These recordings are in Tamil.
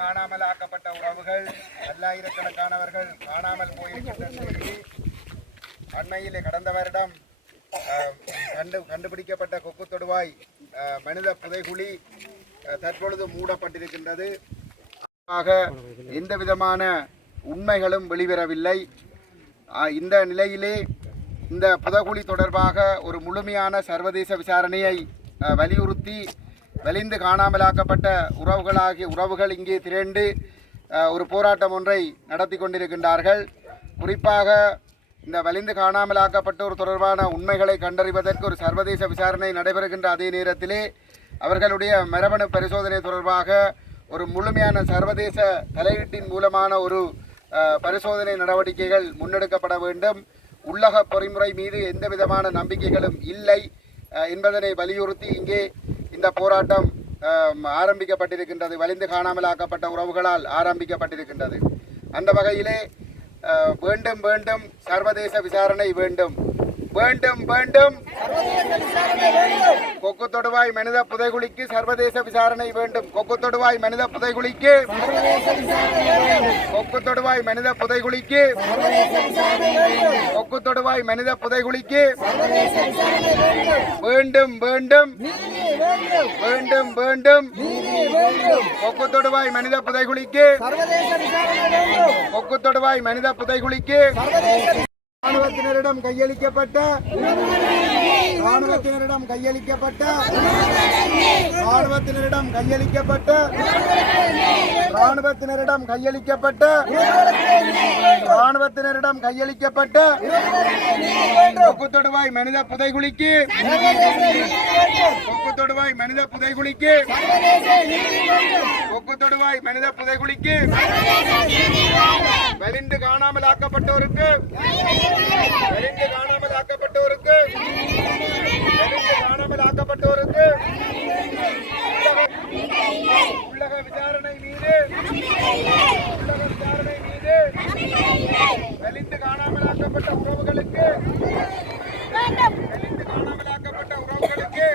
காணாமலாக்கப்பட்ட உறவுகள் பல்லாயிரக்கணக்கானவர்கள் காணாமல் போயிருக்கின்ற செய்தி அண்மையிலே கடந்த வருடம் கண்டுபிடிக்கப்பட்ட கொக்கு தொடுவாய் மனித புதைகுழி தற்பொழுது மூடப்பட்டிருக்கின்றது. எந்த விதமான உண்மைகளும் வெளிவரவில்லை. இந்த நிலையிலே இந்த புதைகுழி தொடர்பாக ஒரு முழுமையான சர்வதேச விசாரணையை வலியுறுத்தி வலிந்து காணாமலாக்கப்பட்ட உறவுகள் இங்கே திரண்டு ஒரு போராட்டம் ஒன்றை நடத்தி கொண்டிருக்கின்றார்கள். குறிப்பாக இந்த வலிந்து காணாமலாக்கப்பட்டோர் தொடர்பான உண்மைகளை கண்டறிவதற்கு ஒரு சர்வதேச விசாரணை நடைபெறுகின்ற அதே நேரத்திலே அவர்களுடைய மரபணு பரிசோதனை தொடர்பாக ஒரு முழுமையான சர்வதேச தலையீட்டின் மூலமான ஒரு பரிசோதனை நடவடிக்கைகள் முன்னெடுக்கப்பட வேண்டும். உள்ளக பொறிமுறை மீது எந்த விதமான நம்பிக்கைகளும் இல்லை என்பதனை வலியுறுத்தி இங்கே இந்த போராட்டம் ஆரம்பிக்கப்பட்டிருக்கின்றது. வலிந்து காணாமலாக்கப்பட்ட உறவுகளால் ஆரம்பிக்கப்பட்டிருக்கின்றது. அந்த வகையிலே வேண்டும் வேண்டும் சர்வதேச விசாரணை வேண்டும், வேண்டும் வேண்டும் கொக்கு தொடுவாய் மனித புதைகுழிக்கு சர்வதேச விசாரணை வேண்டும். கொக்கு தொடுவாய் மனித புதைகுழிக்கு கொக்கு தொடுவாய் மனித புதைகுழிக்கு கொக்கு தொடுவாய் மனித புதைகுழிக்கு வேண்டும் வேண்டும் வேண்டும் வேண்டும் கொக்கு தொடுவாய் மனித புதைகுழிக்கு கொக்கு தொடுவாய் மனித புதைகுழிக்கு ராணுவத்தினரிடம் கையளிக்கப்பட்ட ராணுவத்தினரிடம் கையளிக்கப்பட்ட ராணுவத்தினரிடம் கையளிக்கப்பட்ட ராணுவத்தினரிடம் கையளிக்கப்பட்ட ராணுவத்தினரிடம் கையளிக்கப்பட்ட கொக்கு தொடுவாய் மனித புதைகுழிக்கு கொக்கு தொடுவாய் மனித புதைகுழிக்கு கொக்கு தொடுவாய் மனித புதைகுழிக்கு வலிந்து காணாமலாக்கப்பட்டோருக்கு வலிந்து காணாமலாக்கப்பட்டோருக்கு வலிந்து காணாமலாக்கப்பட்டோருக்கு உள்ளக விசாரணை மீது உள்ளக விசாரணை மீது வலிந்து காணாமலாக்கப்பட்ட உறவுகளுக்கு வலிந்து காணாமலாக்கப்பட்ட உறவுகளுக்கு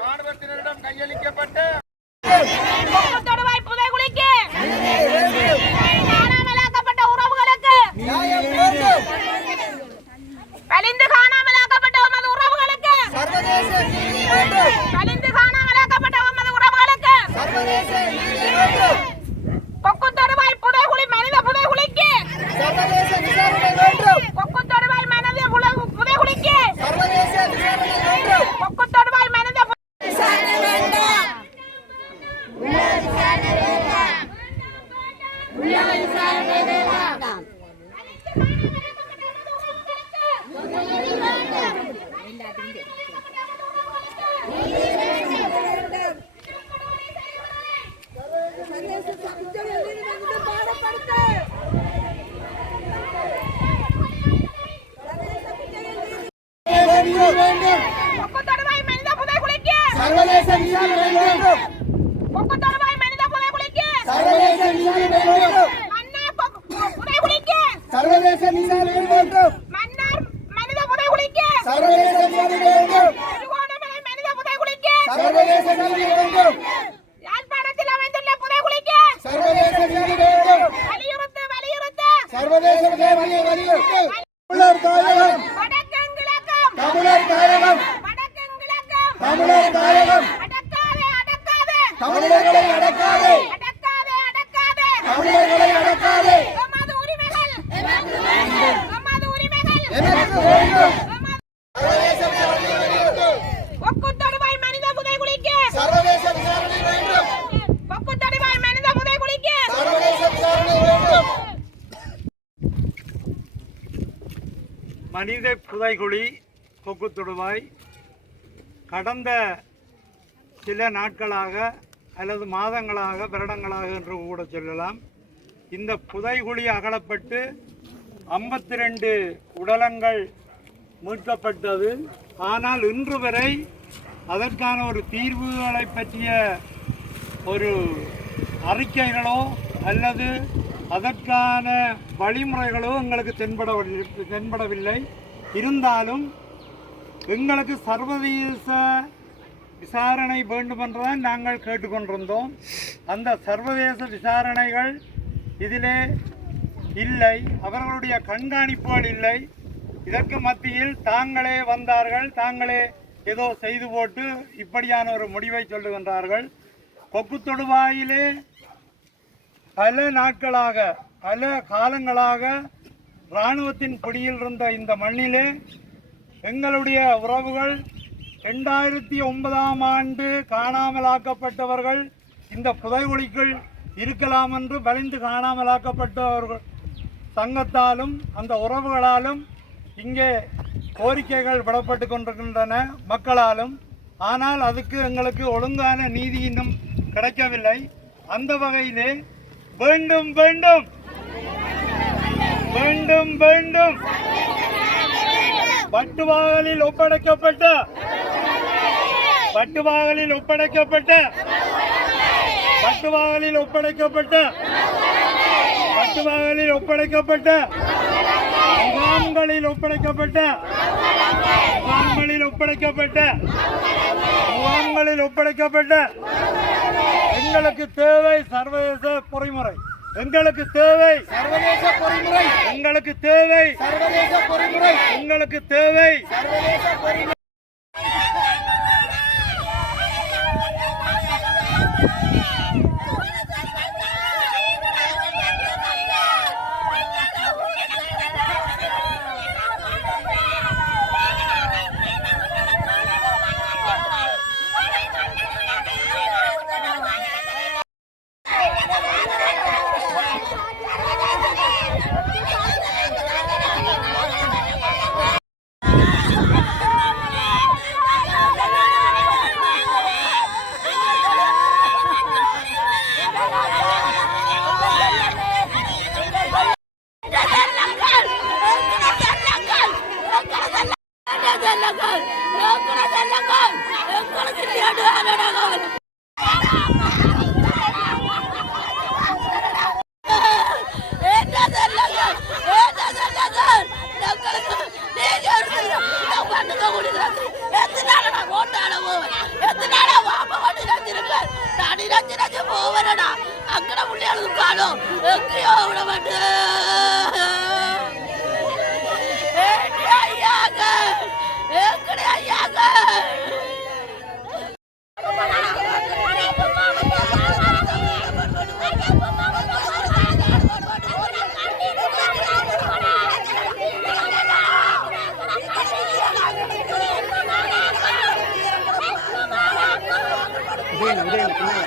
ராணுவத்தினரிடம் கையளிக்கப்பட்ட சர்வதேச விசாரணை வேண்டும். கொக்கு தொடுவாய் மனித புதைகுழிக்கு சர்வதேச விசாரணை வேண்டும். மன்னார் புதைகுழிக்கு சர்வதேச விசாரணை வேண்டும். மன்னார் மனித புதைகுழிக்கு சர்வதேச விசாரணை வேண்டும். திருகோணமலை மனித புதைகுழிக்கு சர்வதேச விசாரணை வேண்டும். யாழ்ப்பாணத்தில் அமைந்துள்ள புதைகுழிக்கு சர்வதேச விசாரணை வேண்டும். வலியுறுத்து வலியுறுத்து சர்வதேச விசாரணை வலியுறுத்து. தமிழர் தாயகம் வடக்கெங்கிழக்கம் தமிழர் தாயகம் தமிழர் தாயகம் அடக்காதே அடக்காதே தமிழர்களை அடக்காதே அடக்காதே அடக்காதே தமிழர்களை அடக்காதே நமது உரிமைகள் நமக்கு வேண்டும் நமது உரிமைகள் நமக்கு வேண்டும். சர்வதேச விசாரணை வேண்டும். கொக்கு தொடுவாய் மனித புதைகுழிக்கு சர்வதேச விசாரணை வேண்டும். கொக்கு தொடுவாய் மனித புதைகுழிக்கு சர்வதேச விசாரணை வேண்டும். மனித புதைகுழி கொக்கு தொடுவாய் கடந்த சில நாட்களாக அல்லது மாதங்களாக வருடங்களாக என்று கூட சொல்லலாம் இந்த புதைகுழி அகலப்பட்டு 52 உடலங்கள் மீட்கப்பட்டது. ஆனால் இன்று வரை அதற்கான ஒரு தீர்வுகளை பற்றிய ஒரு அறிக்கைகளோ அல்லது அதற்கான வழிமுறைகளோ எங்களுக்கு தென்படவில்லை. இருந்தாலும் எங்களுக்கு சர்வதேச விசாரணை வேண்டும் என்றுதான் நாங்கள் கேட்டுக்கொண்டிருந்தோம். அந்த சர்வதேச விசாரணைகள் இதிலே இல்லை, அவர்களுடைய கண்காணிப்புகள் இல்லை. இதற்கு மத்தியில் தாங்களே வந்தார்கள், தாங்களே ஏதோ செய்து போட்டு இப்படியான ஒரு முடிவை சொல்லுகின்றார்கள். கொக்கு தொடுவாயிலே பல நாட்களாக பல காலங்களாக இராணுவத்தின் பிடியில் இருந்த இந்த மண்ணிலே எங்களுடைய உறவுகள் 2009ஆம் ஆண்டு காணாமலாக்கப்பட்டவர்கள் இந்த புதைகுழிக்குள் இருக்கலாம் என்று வலிந்து காணாமலாக்கப்பட்டவர்கள் சங்கத்தாலும் அந்த உறவுகளாலும் இங்கே கோரிக்கைகள் விடப்பட்டு கொண்டிருக்கின்றன மக்களாலும். ஆனால் அதுக்கு எங்களுக்கு ஒழுங்கான நீதி இன்னும் கிடைக்கவில்லை. அந்த வகையிலே வேண்டும் வேண்டும் வேண்டும் வேண்டும் பட்டுவாகலில் ஒப்படைக்கப்பட்ட முகாம்களில் ஒப்படைக்கப்பட்ட எங்களுக்கு தேவை சர்வதேச பொறிமுறை, எங்களுக்கு தேவை சர்வதேச பொறிமுறை, எங்களுக்கு தேவை சர்வதேச பொறிமுறை, எங்களுக்கு தேவை சர்வதேச பொறிமுறை. அக்கட புள்ளியாளுக்கு காணும் எங்கேயோ விட மாட்டேன். உதயம்